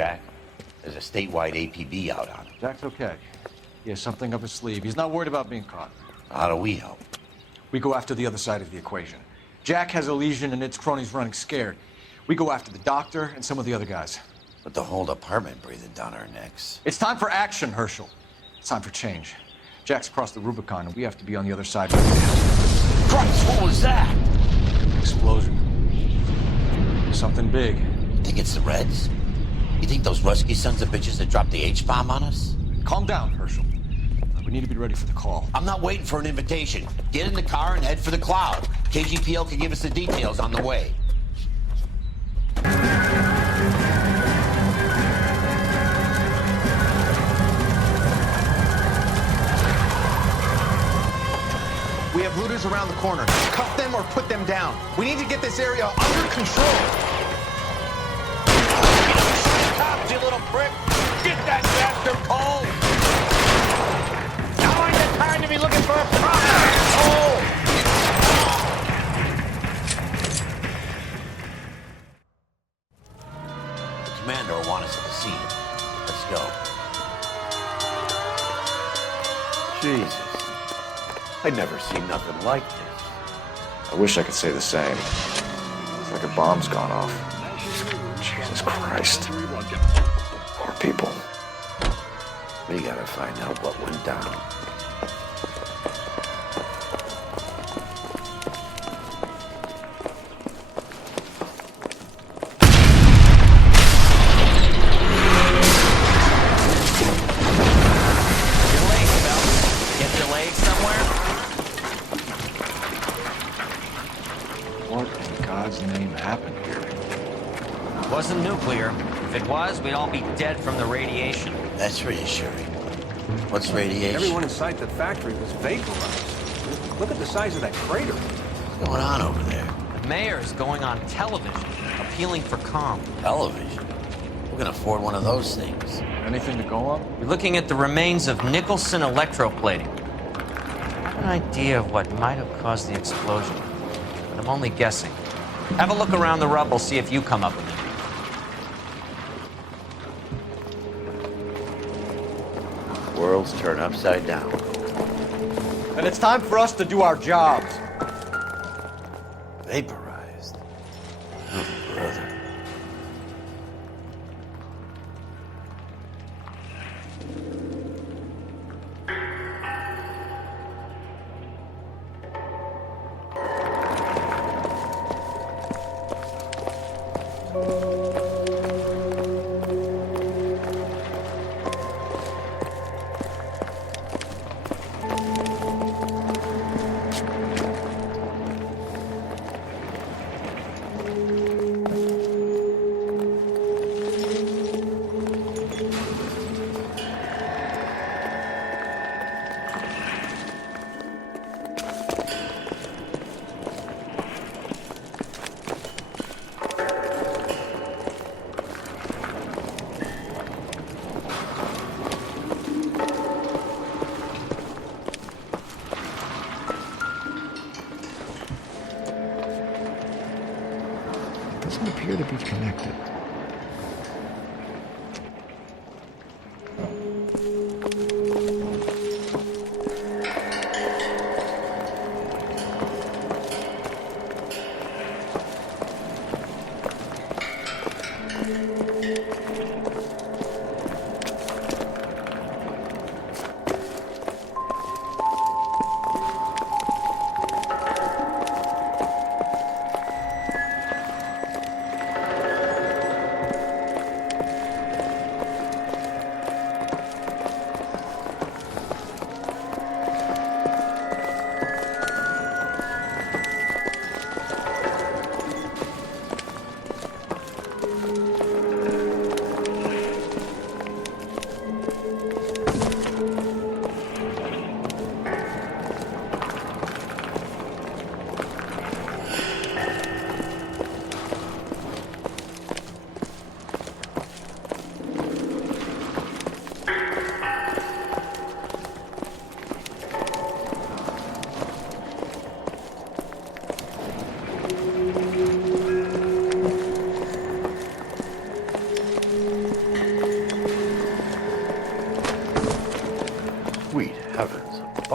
Jack. There's a statewide APB out on him. Jack's okay. He has something up his sleeve. He's not worried about being caught. How do we help? We go after the other side of the equation. Jack has a legion and its cronies running scared. We go after the doctor and some of the other guys. But the whole department breathing down our necks. It's time for action, Herschel. It's time for change. Jack's crossed the Rubicon, and we have to be on the other side. Christ, what was that? Explosion. Something big. You think it's the Reds? You think those Rusky sons of bitches that dropped the H-bomb on us? Calm down, Herschel. We need to be ready for the call. I'm not waiting for an invitation. Get in the car and head for the cloud. KGPL can give us the details on the way. We have looters around the corner. Cuff them or put them down. We need to get this area under control. Cops, you little prick! Get that bastard cold! Now ain't the time to be looking for a problem, asshole! The commander will want us at the scene. Let's go. Jesus. I'd never seen nothing like this. I wish I could say the same. It's like a bomb's gone off. Jesus Christ. Poor people. We gotta find out what went down. Wasn't nuclear. If it was, we'd all be dead from the radiation. That's reassuring. What's radiation? Everyone inside the factory was vaporized. Look at the size of that crater. What's going on over there? The mayor is going on television, appealing for calm. Television? Who can afford one of those things? Anything to go on? We're looking at the remains of Nicholson electroplating. An idea of what might have caused the explosion, but I'm only guessing. Have a look around the rubble, see if you come up with it. Worlds turn upside down. And it's time for us to do our jobs. Vaporized. Oh, brother. Doesn't appear to be connected.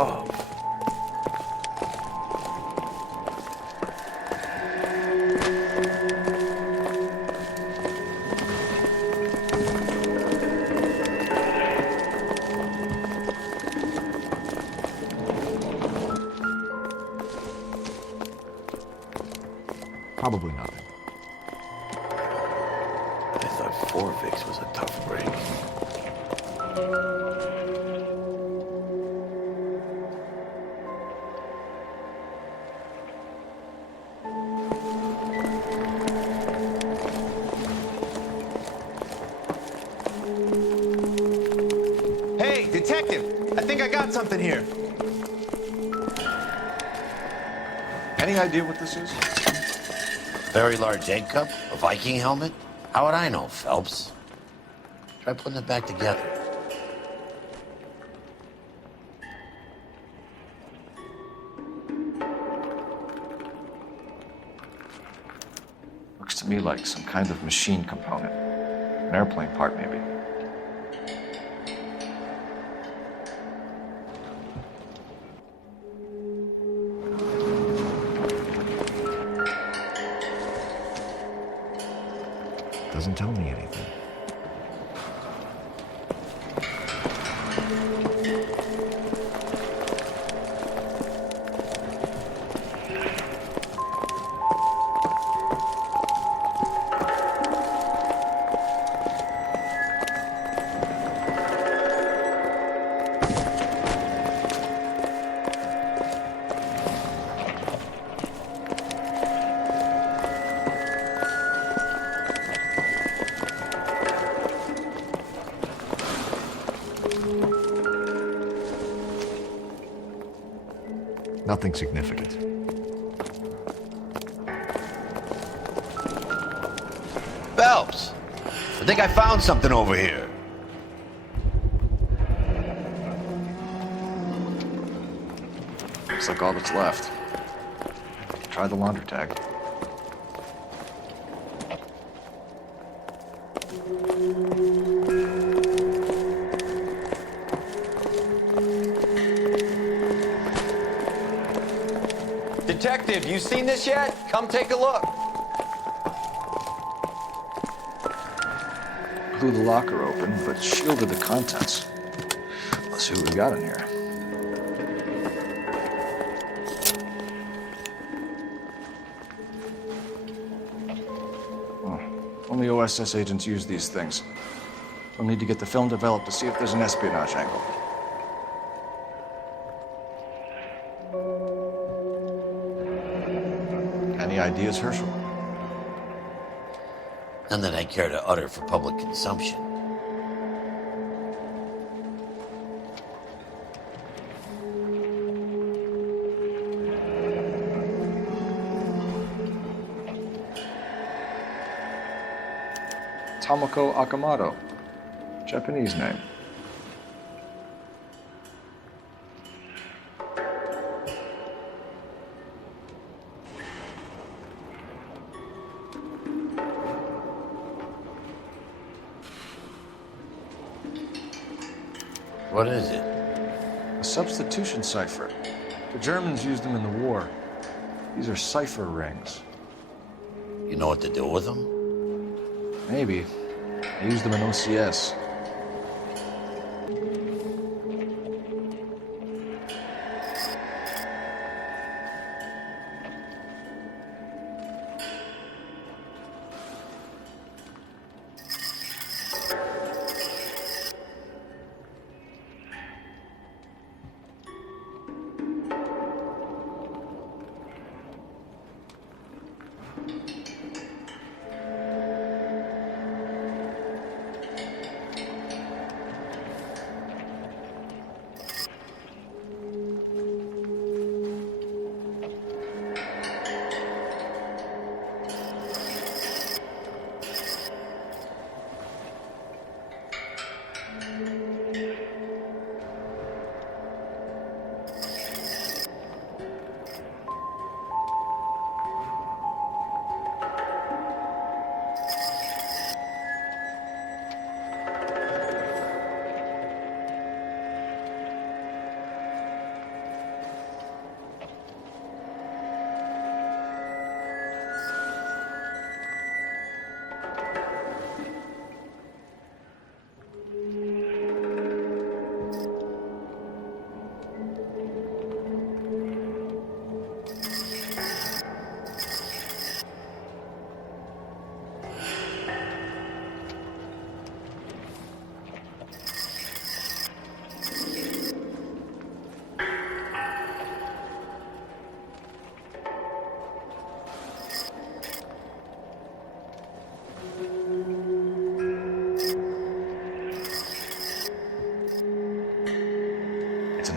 love. Probably nothing. I thought Forvix was a tough break. Hey, detective! I think I got something here. Any idea what this is? Very large egg cup? A Viking helmet? How would I know, Phelps? Try putting it back together. Looks to me like some kind of machine component. An airplane part, maybe. Doesn't tell me anything. Nothing significant. Phelps! I think I found something over here. Looks like all that's left. Try the laundry tag. Detective, you seen this yet? Come take a look. Blew the locker open, but shielded the contents. Let's see what we got in here. Oh, only OSS agents use these things. We'll need to get the film developed to see if there's an espionage angle. Any ideas, Herschel? None that I care to utter for public consumption. Tomoko Akamoto. Japanese name. What is it? A substitution cipher. The Germans used them in the war. These are cipher rings. You know what to do with them? Maybe. I used them in OCS.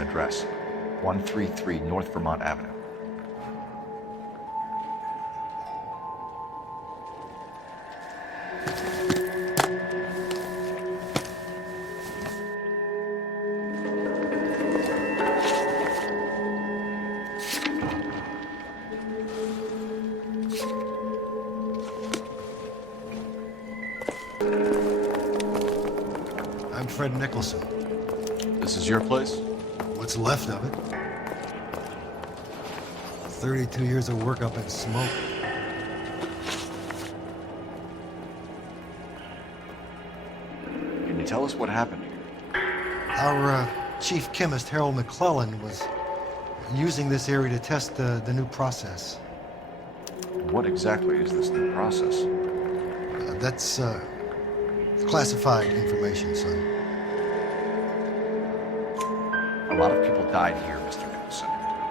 address. 133 North Vermont Avenue. I'm Fred Nicholson. This is your place? What's left of it? 32 years of work up in smoke. Can you tell us what happened here? Our chief chemist, Harold McClellan, was using this area to test the new process. What exactly is this new process? That's classified information, son. A lot of people died here, Mr. Nicholson.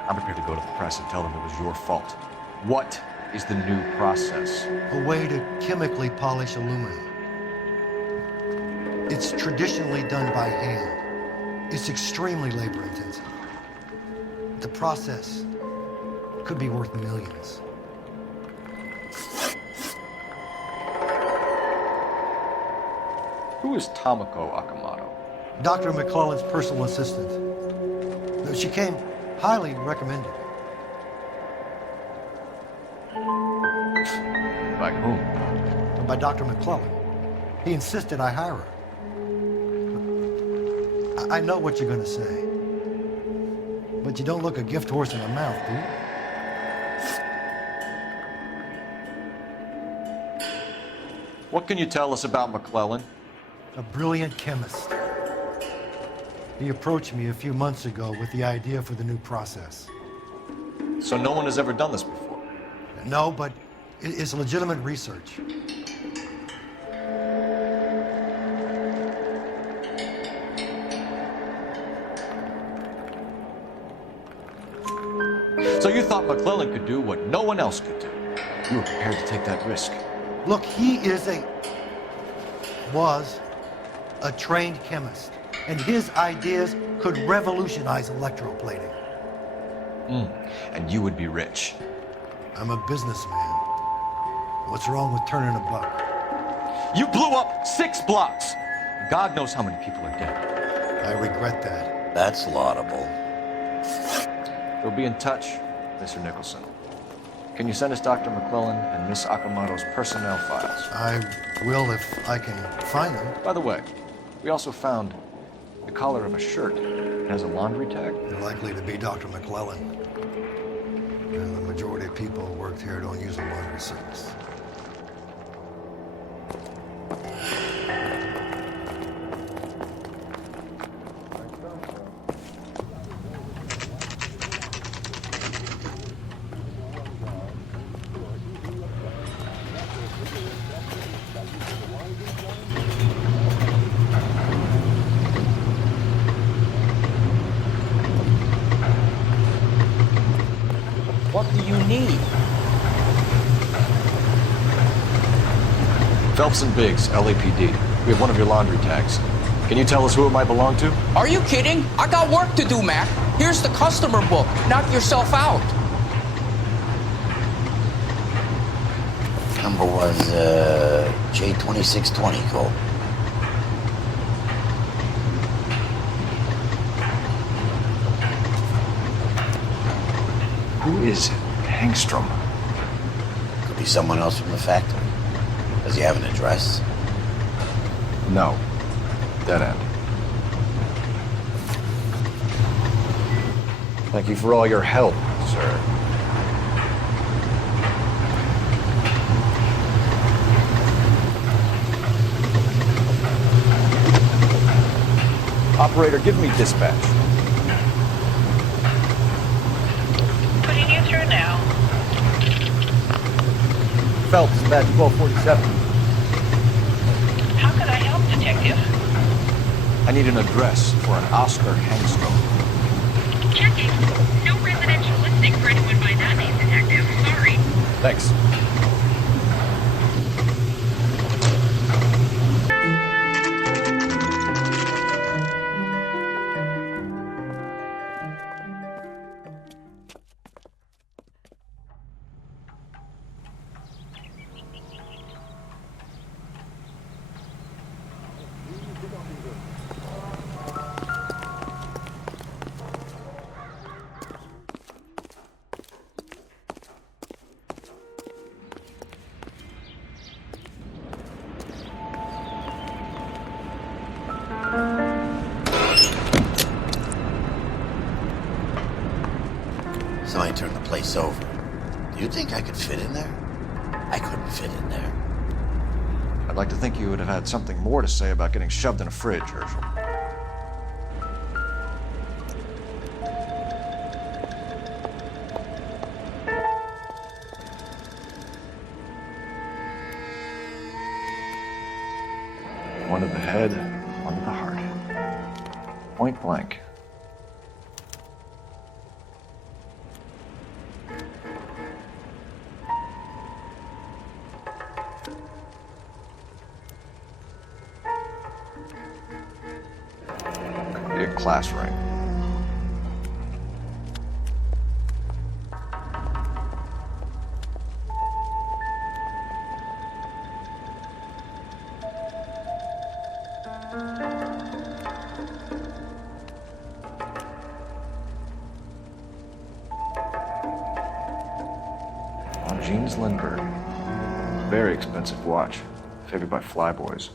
I'm prepared to go to the press and tell them it was your fault. What is the new process? A way to chemically polish aluminum. It's traditionally done by hand. It's extremely labor intensive. The process could be worth millions. Who is Tomoko Akamoto? Dr. McClellan's personal assistant. She came highly recommended. By whom? By Dr. McClellan. He insisted I hire her. I know what you're going to say. But you don't look a gift horse in the mouth, do you? What can you tell us about McClellan? A brilliant chemist. He approached me a few months ago with the idea for the new process. So no one has ever done this before? No, but it's legitimate research. So you thought McClellan could do what no one else could do? You were prepared to take that risk? Look, he was a trained chemist, and his ideas could revolutionize electroplating. And you would be rich. I'm a businessman. What's wrong with turning a buck? You blew up 6 blocks! God knows how many people are dead. I regret that. That's laudable. We'll be in touch, Mr. Nicholson. Can you send us Dr. McClellan and Miss Akamoto's personnel files? I will if I can find them. By the way, we also found the collar of a shirt. It has a laundry tag. They're likely to be Dr. McClellan. And the majority of people who worked here don't use a laundry service. What do you need? Phelps and Biggs, LAPD. We have one of your laundry tags. Can you tell us who it might belong to? Are you kidding? I got work to do, Mac. Here's the customer book. Knock yourself out. Number was J2620, Cole. Who is Hangstrom? Could be someone else from the factory. Does he have an address? No. Dead end. Thank you for all your help, sir. Operator, give me dispatch. Putting you through now. Phelps, match 1247. How can I help, Detective? I need an address for an Oscar Hangstrom. Checking. No residential listing for anyone by that name, Detective. Sorry. Thanks. Somebody turned the place over. Do you think I could fit in there? I couldn't fit in there. I'd like to think you would have had something more to say about getting shoved in a fridge, Herschel. One to the head, one to the heart. Point blank. Be a class ring. Jeans Lindbergh. Very expensive watch. Favored by flyboys.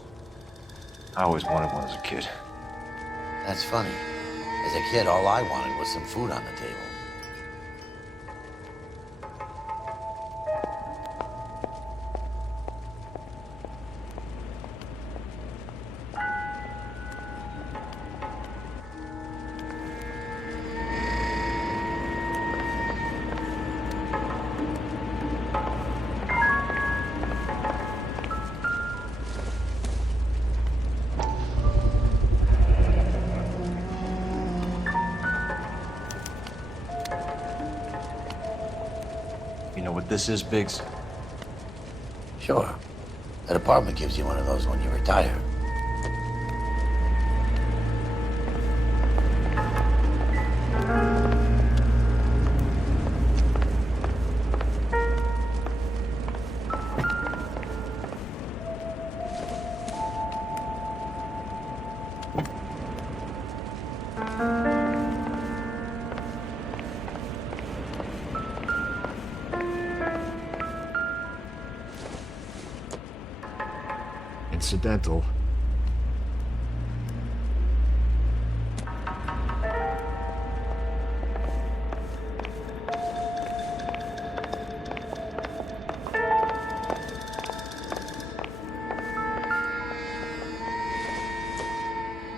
I always wanted one as a kid. That's funny. As a kid, all I wanted was some food on the table. You know what this is, Biggs? Sure. That apartment gives you one of those when you retire. Incidental.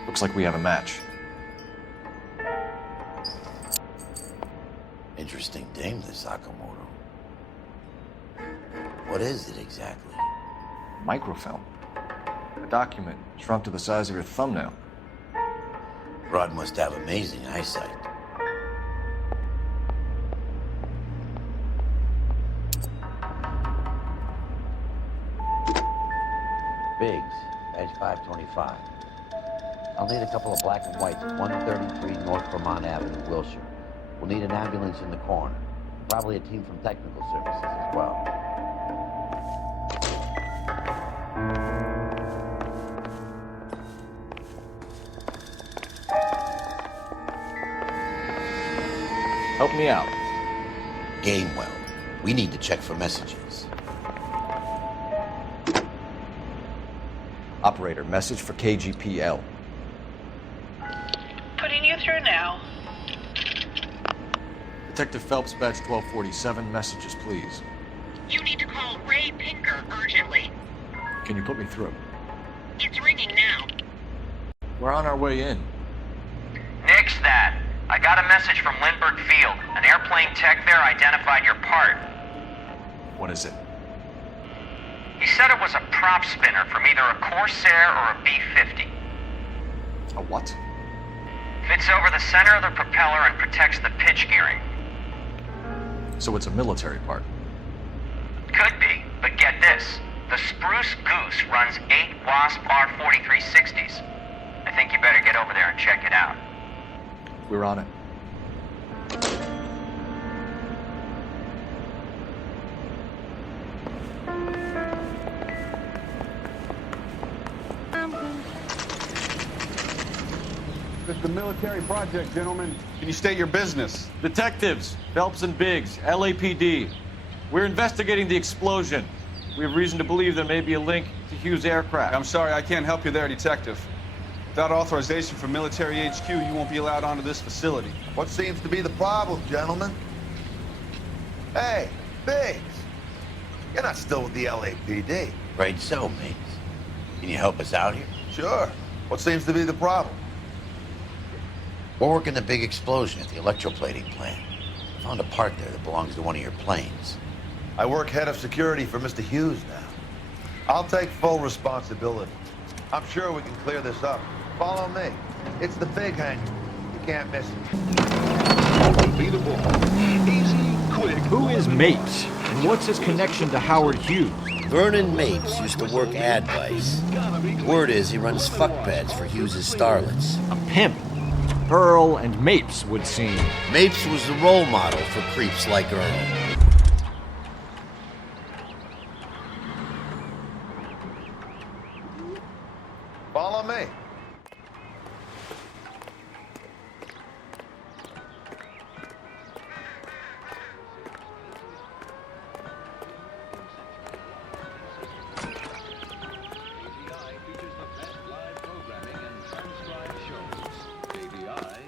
Looks like we have a match. Interesting dame, this Sakamoto. What is it exactly? Microfilm. A document shrunk to the size of your thumbnail. Rod must have amazing eyesight. Biggs, page 525. I'll need a couple of black and whites, 133 North Vermont Avenue, Wilshire. We'll need an ambulance in the corner. Probably a team from technical services as well. Help me out. Gamewell. We need to check for messages. Operator, message for KGPL. Putting you through now. Detective Phelps, badge 1247, messages, please. You need to call Ray Pinker urgently. Can you put me through? It's ringing now. We're on our way in. Nix that. I got a message from Lindbergh Field. An airplane tech there identified your part. What is it? He said it was a prop spinner from either a Corsair or a B-50. A what? Fits over the center of the propeller and protects the pitch gearing. So it's a military part. Could be, but get this. The Spruce Goose runs 8 Wasp R-4360s. I think you better get over there and check it out. We're on it. This is the military project, gentlemen. Can you state your business? Detectives, Phelps and Biggs, LAPD. We're investigating the explosion. We have reason to believe there may be a link to Hughes' aircraft. I'm sorry, I can't help you there, Detective. Without authorization from military HQ, you won't be allowed onto this facility. What seems to be the problem, gentlemen? Hey, Biggs. You're not still with the LAPD. Right so, mates. Can you help us out here? Sure. What seems to be the problem? We're working the big explosion at the electroplating plant. I found a part there that belongs to one of your planes. I work head of security for Mr. Hughes now. I'll take full responsibility. I'm sure we can clear this up. Follow me. It's the big hangar. You can't miss it. Unbeatable. Easy, quick. Who is Mapes? And what's his connection to Howard Hughes? Vernon Mapes used to work advice. Word is he runs fuck beds for Hughes' starlets. A pimp. Earl and Mapes would seem. Mapes was the role model for creeps like Earl. Follow me.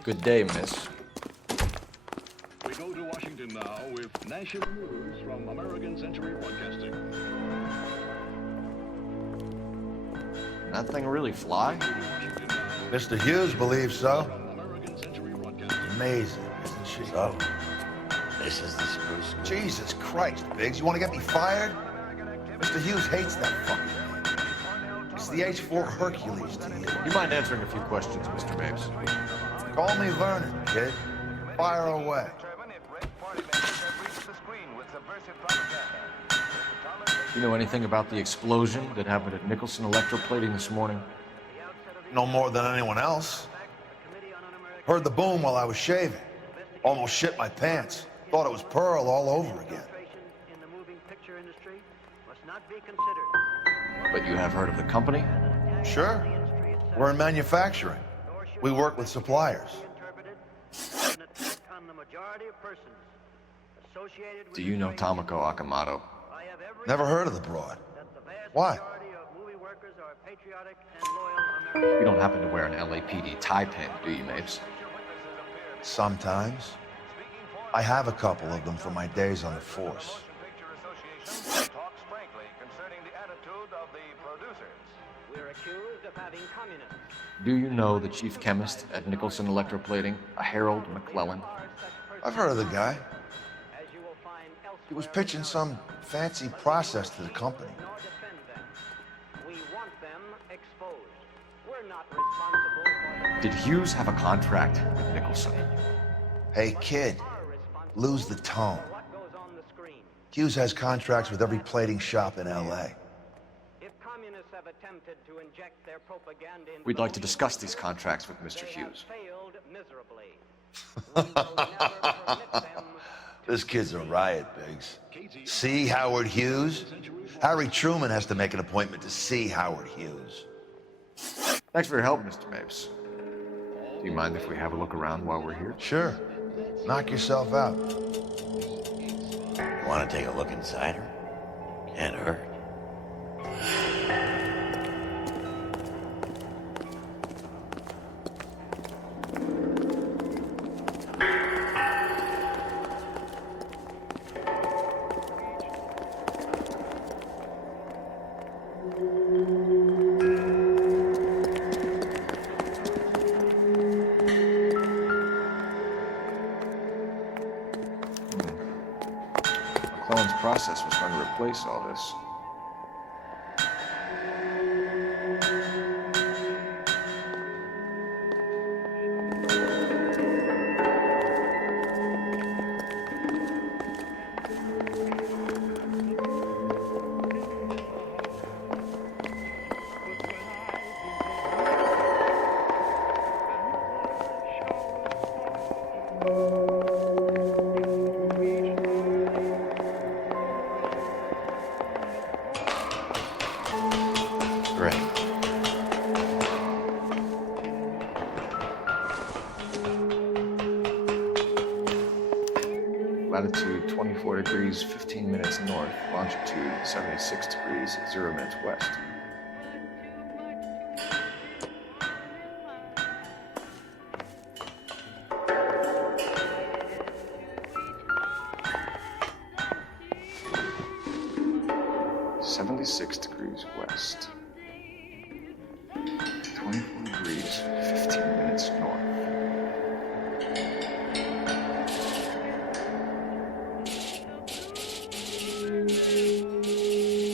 Good day, miss. We go to Washington now with national news from American Century Broadcasting. That thing really fly? Mr. Hughes believes so. Amazing, isn't she? So, this is the spruce. Jesus Christ, Biggs. You want to get me fired? Mr. Hughes hates that fucking thing. It's the H-4 Hercules to you. You mind answering a few questions, Mr. Mapes? Call me Vernon, kid. Fire away. You know anything about the explosion that happened at Nicholson Electroplating this morning? No more than anyone else. Heard the boom while I was shaving. Almost shit my pants. Thought it was Pearl all over again. But you have heard of the company? Sure. We're in manufacturing. We work with suppliers. Do you know Tomoko Akamoto? Never heard of the broad. Why? You don't happen to wear an LAPD tie pin, do you, Mapes? Sometimes. I have a couple of them from my days on the force. Do you know the chief chemist at Nicholson Electroplating, a Harold McClellan? I've heard of the guy. He was pitching some fancy process to the company. Did Hughes have a contract with Nicholson? Hey, kid, lose the tone. Hughes has contracts with every plating shop in L.A. We'd like to discuss these contracts with Mr. Hughes. This kid's a riot, Biggs. See Howard Hughes? Harry Truman has to make an appointment to see Howard Hughes. Thanks for your help, Mr. Mapes. Do you mind if we have a look around while we're here? Sure. Knock yourself out. Want to take a look inside her? Can't hurt. McClellan's process was going to replace all this. Latitude 24 degrees 15 minutes north, longitude 76 degrees 0 minutes west. 76 degrees west. 24 degrees, 15 minutes north.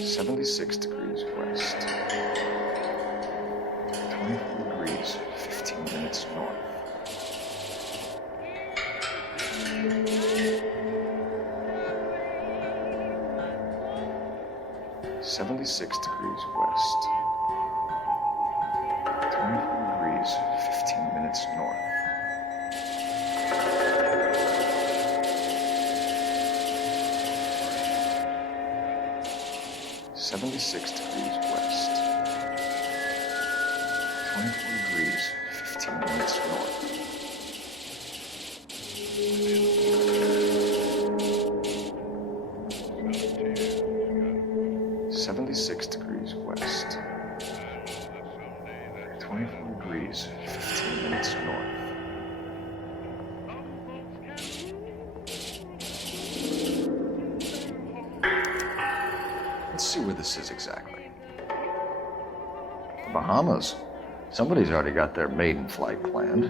76 degrees west. 24 degrees, 15 minutes north. 76 degrees west. 24 degrees, 15 minutes north. 76 degrees west. 24 degrees, 15 minutes north. 76 degrees west. 24 degrees, 15 minutes north. Let's see where this is exactly. The Bahamas. Somebody's already got their maiden flight planned.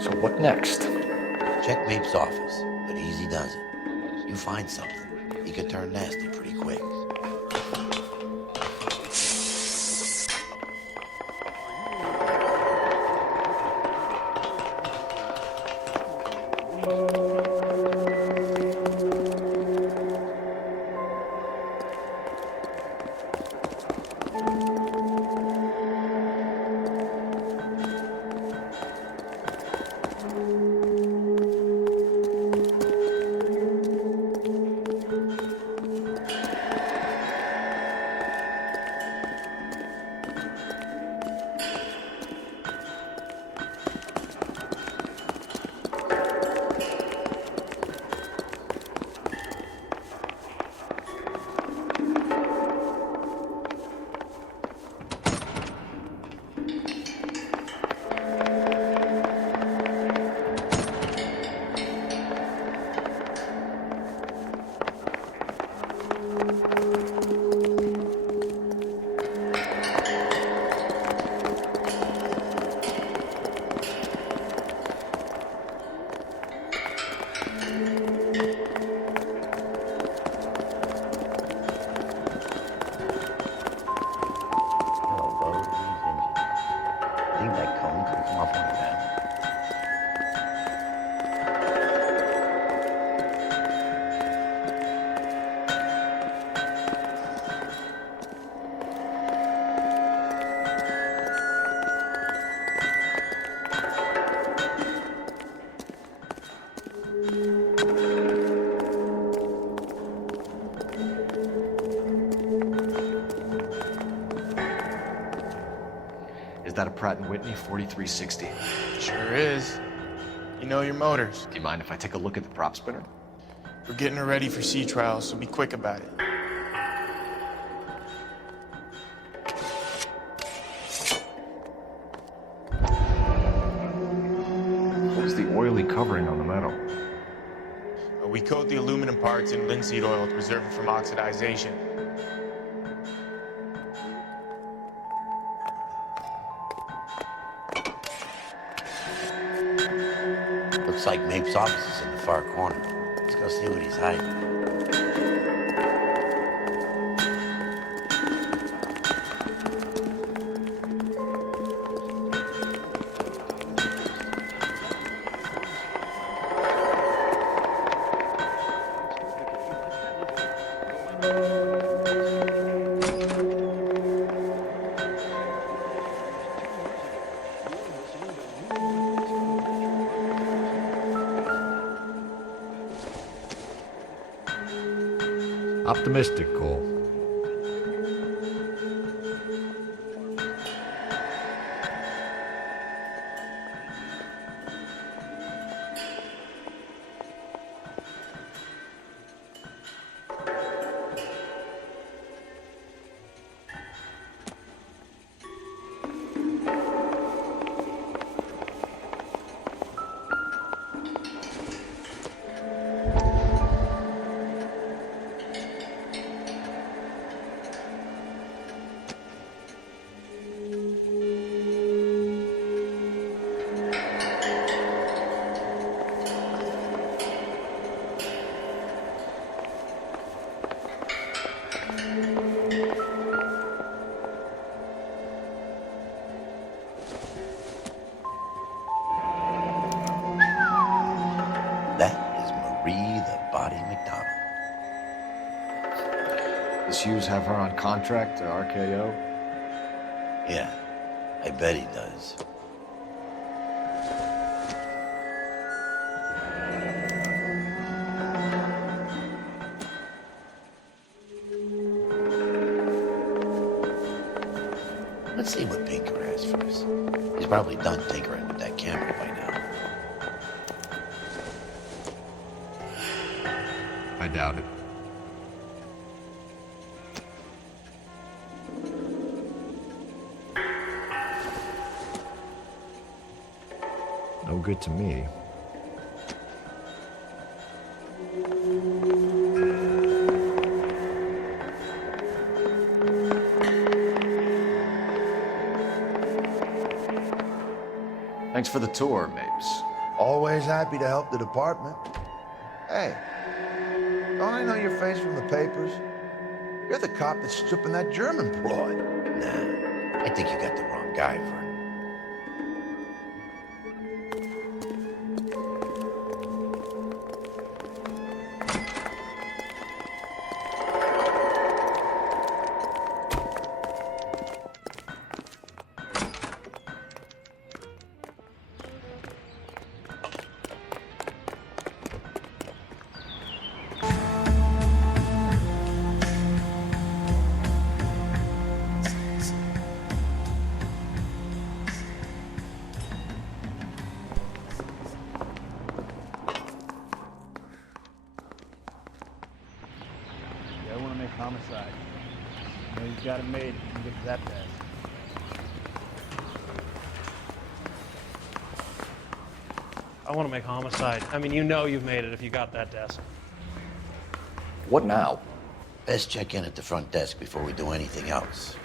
So what next? Check Mapes' office, but easy does it. You find something, he could turn nasty pretty quick. Is that a Pratt & Whitney 4360? Sure is. You know your motors. Do you mind if I take a look at the prop spinner? We're getting her ready for sea trials, so be quick about it. What's the oily covering on the metal? We coat the aluminum parts in linseed oil to preserve it from oxidization. Looks like Mapes' office is in the far corner. Let's go see what he's hiding. Optimistic, Cole. That is Marie the Body McDonald. Does Hughes have her on contract to RKO? Yeah, I bet he does. Let's see what Pinker has first. He's probably done tinkering with that camera by now. I doubt it. No good to me. Thanks for the tour, Mapes. Always happy to help the department. Hey, don't I know your face from the papers? You're the cop that's stripping that German broad. Nah, I think you got the wrong guy, Vern. Homicide. You know you've got it made. You can get to that desk. I want to make homicide. I mean, you know you've made it if you got that desk. What now? Best check in at the front desk before we do anything else.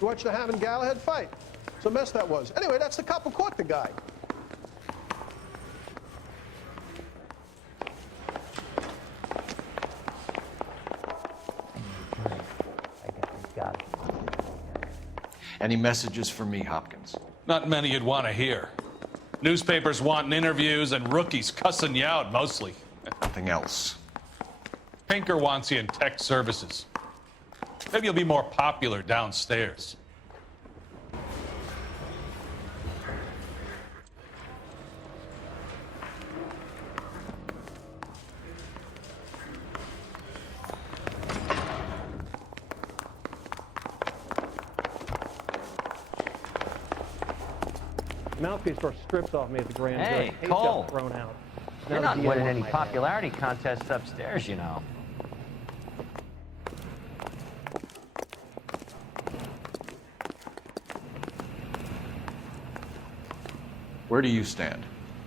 You watched the Hammond Galahad fight. It's a mess that was. Anyway, that's the cop who caught the guy. Any messages for me, Hopkins? Not many you'd want to hear. Newspapers wanting interviews and rookies cussing you out, mostly. Nothing else. Pinker wants you in tech services. Maybe you'll be more popular downstairs. Mouthpiece first stripped off me at the grand jury. Hey, Hate Cole. got thrown out. You're Now not the winning DA any wants my head. popularity contests upstairs, you know. Where do you stand?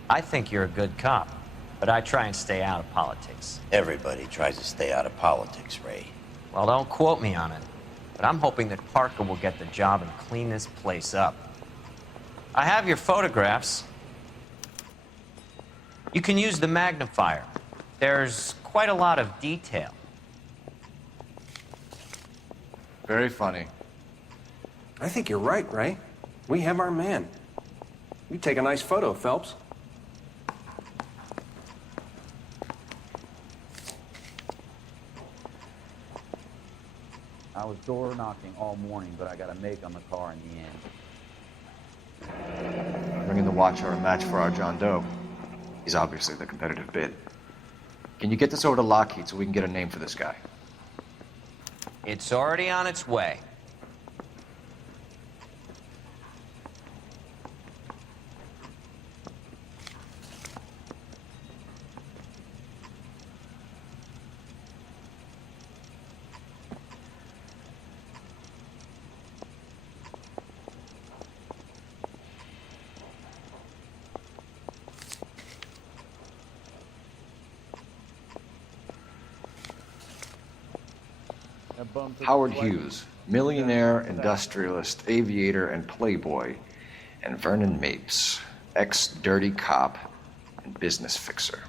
I think you're a good cop, but I try and stay out of politics. Everybody tries to stay out of politics, Ray. Well, don't quote me on it, but I'm hoping that Parker will get the job and clean this place up. I have your photographs. You can use the magnifier. There's quite a lot of detail. Very funny. I think you're right, Ray. We have our man. You take a nice photo, Phelps. I was door knocking all morning, but I got a make on the car in the end. Bringing the watch are a match for our John Doe. He's obviously the competitive bid. Can you get this over to Lockheed so we can get a name for this guy? It's already on its way. Howard Hughes, millionaire, industrialist, aviator, and playboy, and Vernon Mapes, ex-dirty cop and business fixer.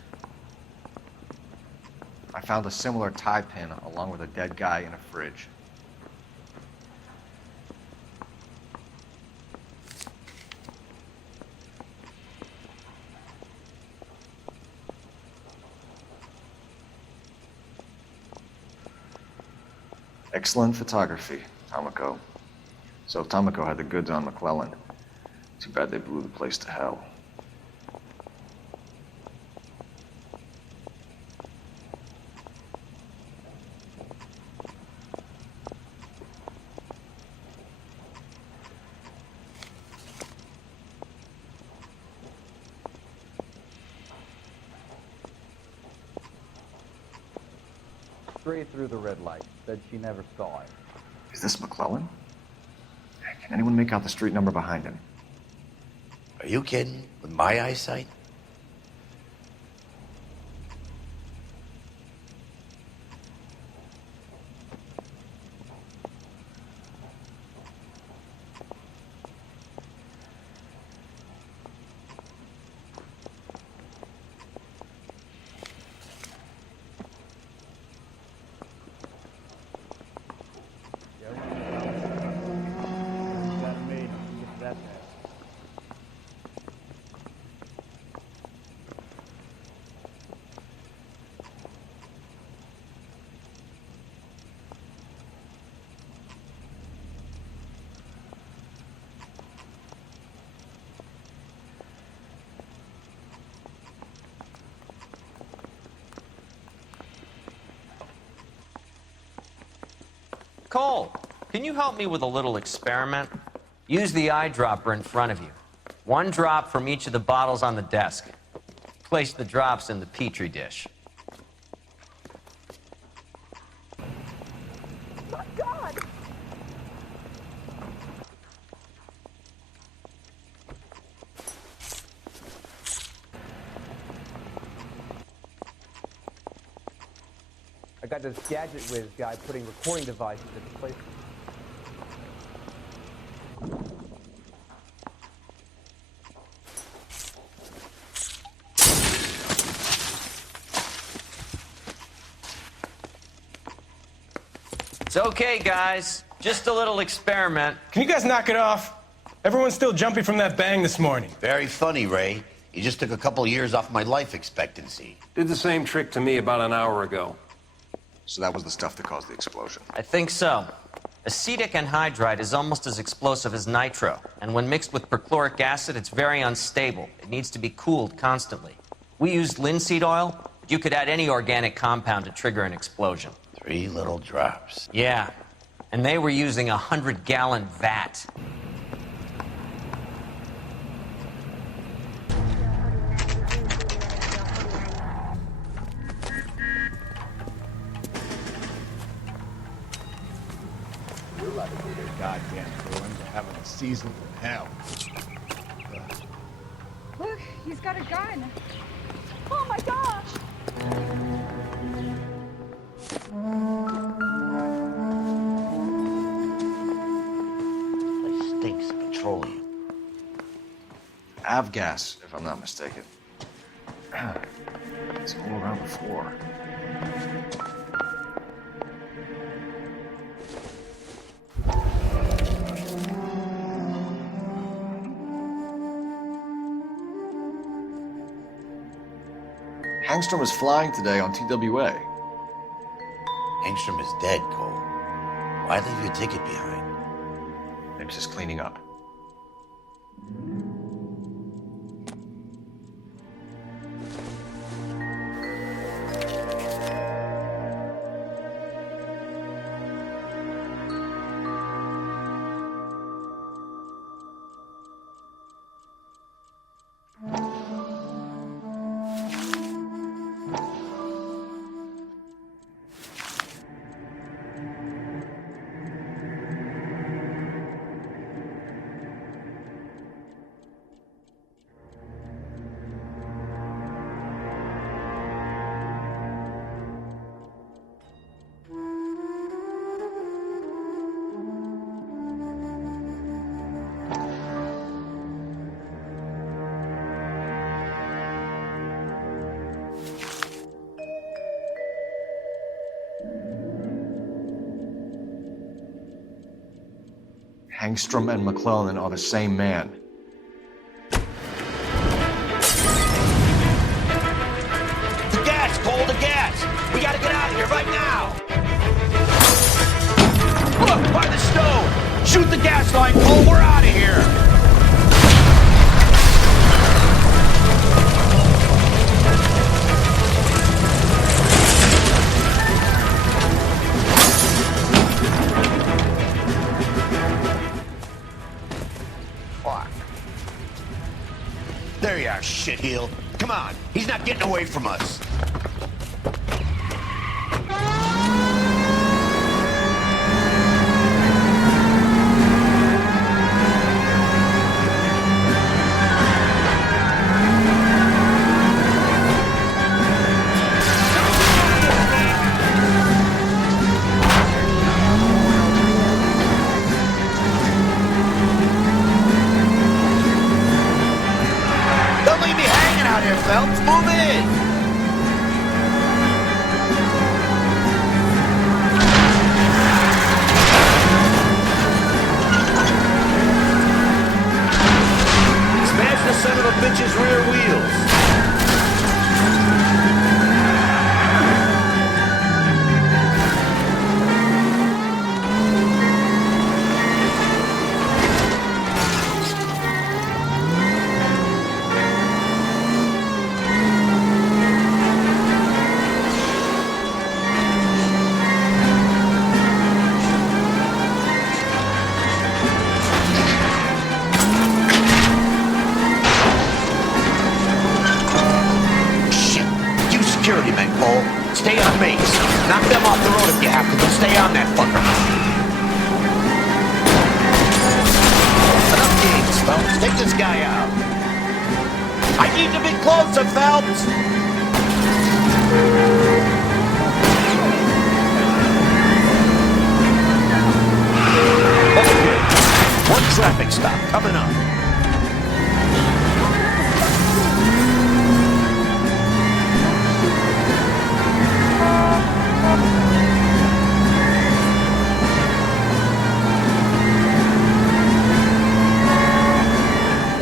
I found a similar tie pin along with a dead guy in a fridge. Excellent photography, Tomoko. So Tomoko had the goods on McClellan. Too bad they blew the place to hell. Straight through the red light. Said she never saw it. Is this McClellan? Can anyone make out the street number behind him? Are you kidding? With my eyesight? Cole, can you help me with a little experiment? Use the eyedropper in front of you. One drop from each of the bottles on the desk. Place the drops in the Petri dish. Oh, God! I got this gadget whiz guy putting recording devices in place. It's okay, guys. Just a little experiment. Can you guys knock it off? Everyone's still jumping from that bang this morning. Very funny, Ray. You just took a couple years off my life expectancy. Did the same trick to me about an hour ago. So that was the stuff that caused the explosion. I think so. Acetic anhydride is almost as explosive as nitro, and when mixed with perchloric acid, it's very unstable. It needs to be cooled constantly. We used linseed oil, but you could add any organic compound to trigger an explosion. 3 little drops. Yeah, and they were using a 100-gallon vat. You're like a bit of goddamn ruin to having a season in hell. Look, he's got a gun. Oh my gosh! Place stinks of petroleum. Avgas, if I'm not mistaken. It's all around the floor. Hangstrom was flying today on TWA. Engstrom is dead, Cole. Why leave your ticket behind? Maybe just cleaning up. Hangstrom and McClellan are the same man. The gas, Cole, the gas! We gotta get out of here right now! Look, by the stove! Shoot the gas line, Cole, we're out of here! Fuck. There you are, shitheel. Come on, he's not getting away from us. Phelps, move in! Smash the son of a bitch's rear wheels! Stay on base. Knock them off the road if you have to, but stay on that fucker. Enough games, Phelps. Take this guy out. I need to be closer, Phelps. Okay. One traffic stop coming up.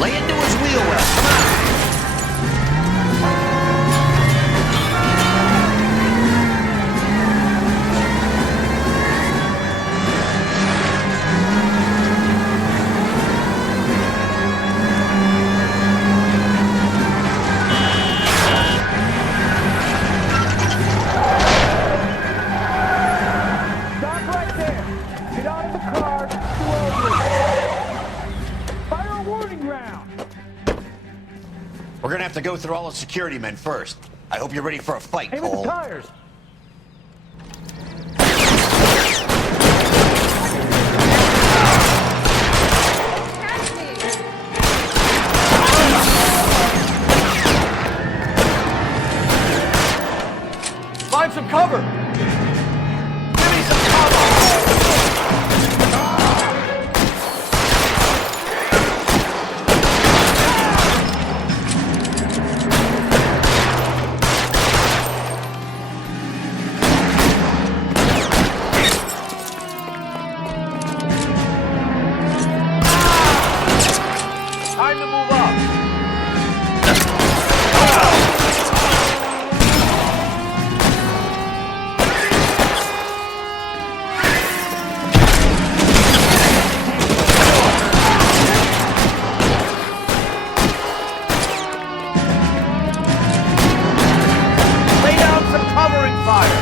Lay into his wheel well. Come on. Stop right there. Get out of the car. Fire a warning round. We're gonna have to go through all the security men first. I hope you're ready for a fight, Aim at Cole. the tires. Find some cover! Give me some cover! Time to move up! Lay down some covering fire!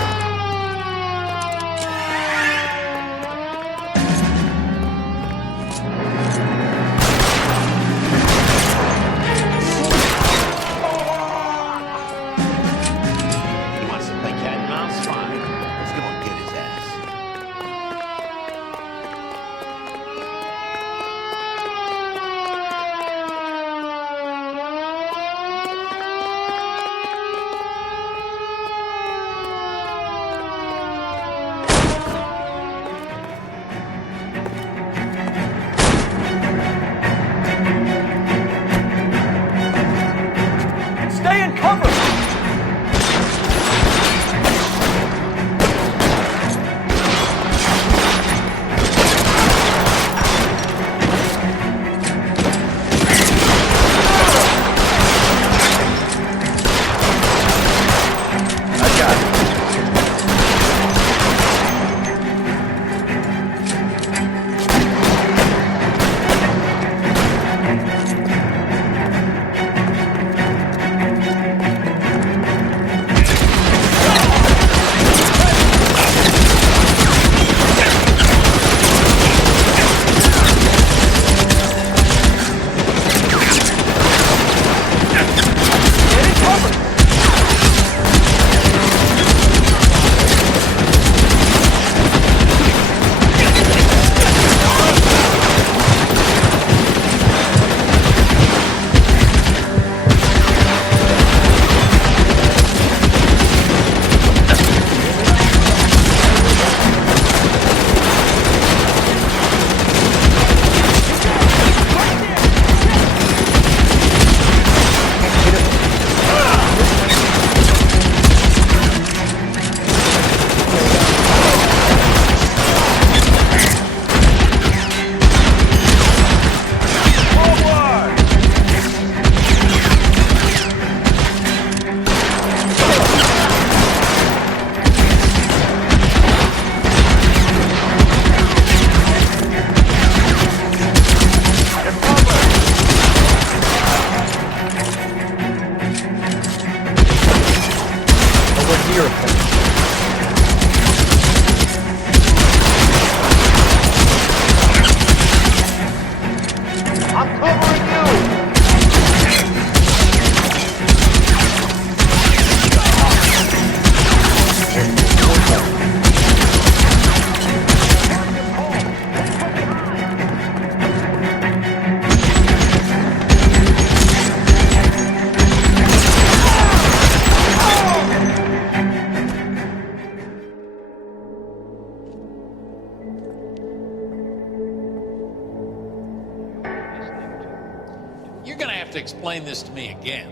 You're gonna have to explain this to me again.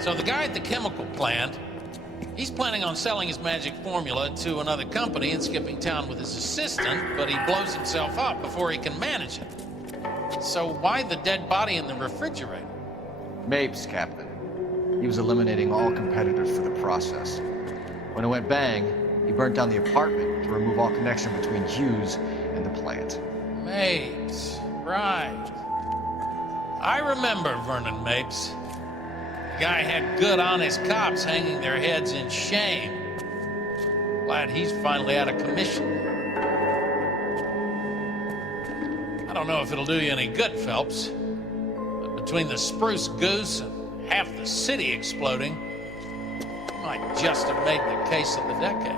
So the guy at the chemical plant, he's planning on selling his magic formula to another company and skipping town with his assistant, but he blows himself up before he can manage it. So why the dead body in the refrigerator? Mapes, Captain. He was eliminating all competitors for the process. When it went bang, he burnt down the apartment to remove all connection between Hughes and the plant. Mapes, right. I remember Vernon Mapes. The guy had good, honest cops hanging their heads in shame. Glad he's finally out of commission. I don't know if it'll do you any good, Phelps, but between the spruce goose and half the city exploding, you might just have made the case of the decade.